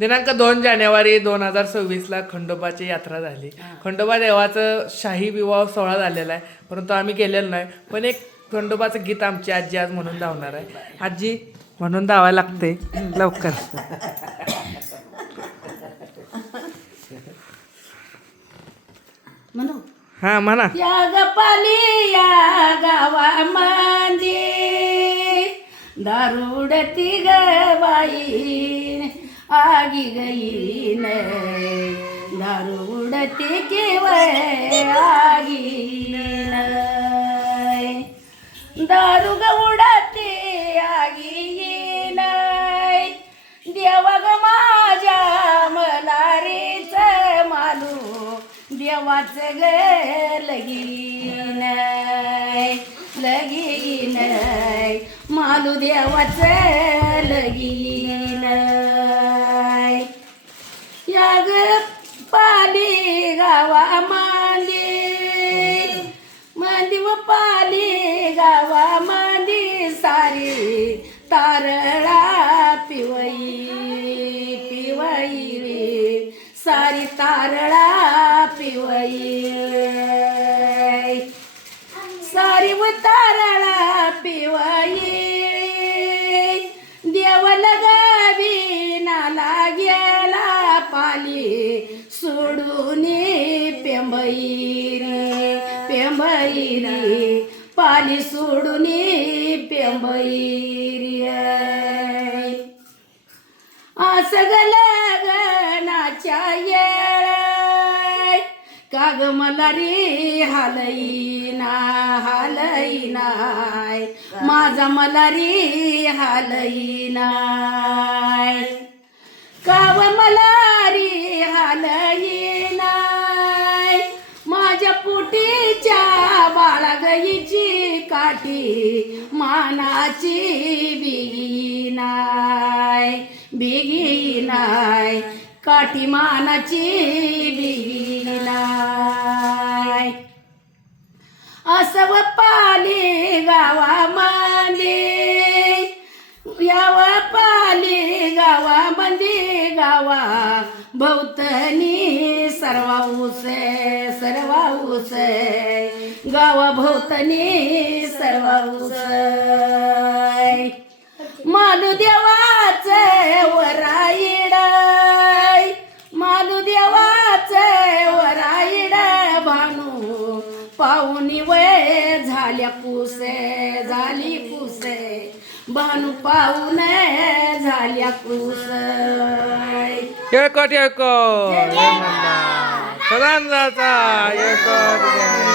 दिनांक दोन जानेवारी दोन हजार सव्वीसला खंडोबाची यात्रा झाली. खंडोबा देवाचं शाही विवाह सोहळा झालेला आहे. परंतु आम्ही गेलेलो नाही. पण एक खंडोबाचं गीत आमची आजी आज म्हणून धावणार आहे. आजी म्हणून धावायला लागते. लवकर. हा म्हणा. या गपाली या गावामध्ये दारुडती ग बाई. आगी गई न गईन दारुडती केवळ आगीन दारू ग उडते नाही देवा ग माझ्या मलारीच मालू देवाच ग लगीन लगीन मालू देवाच लगीन गावा मंदिव पाली गावा मांदी सारी. तारळा पिवई पिवई रे. सारी तारळा पिवई. सारी व तारळा पिवई. देवल गावी नाला गेला पाली. सोडून पेंबई रे पेंबई रे पाली सोडून पेंबई असगल असं येळ काग मला रे हालईना हालईनाय. माझा मला रे हालईना. बाळागईची काठी मानाची बिगिनाय बिगिनाय काठी मानाची बिगिनाय असव पाली गावा मांदी याव पाली गावा मंदी गावा भोवतनी सर्वा उसे भोवतनी सर्वा उसे मालू देवाचे वराईड मालू देवाचे वराईड भानू पाहुणी वय झाल्या पुसे झाली पुसे भानू पाहुण झाल्या पुसे येळकोट येळकोट. सदांजाचा येळकोट.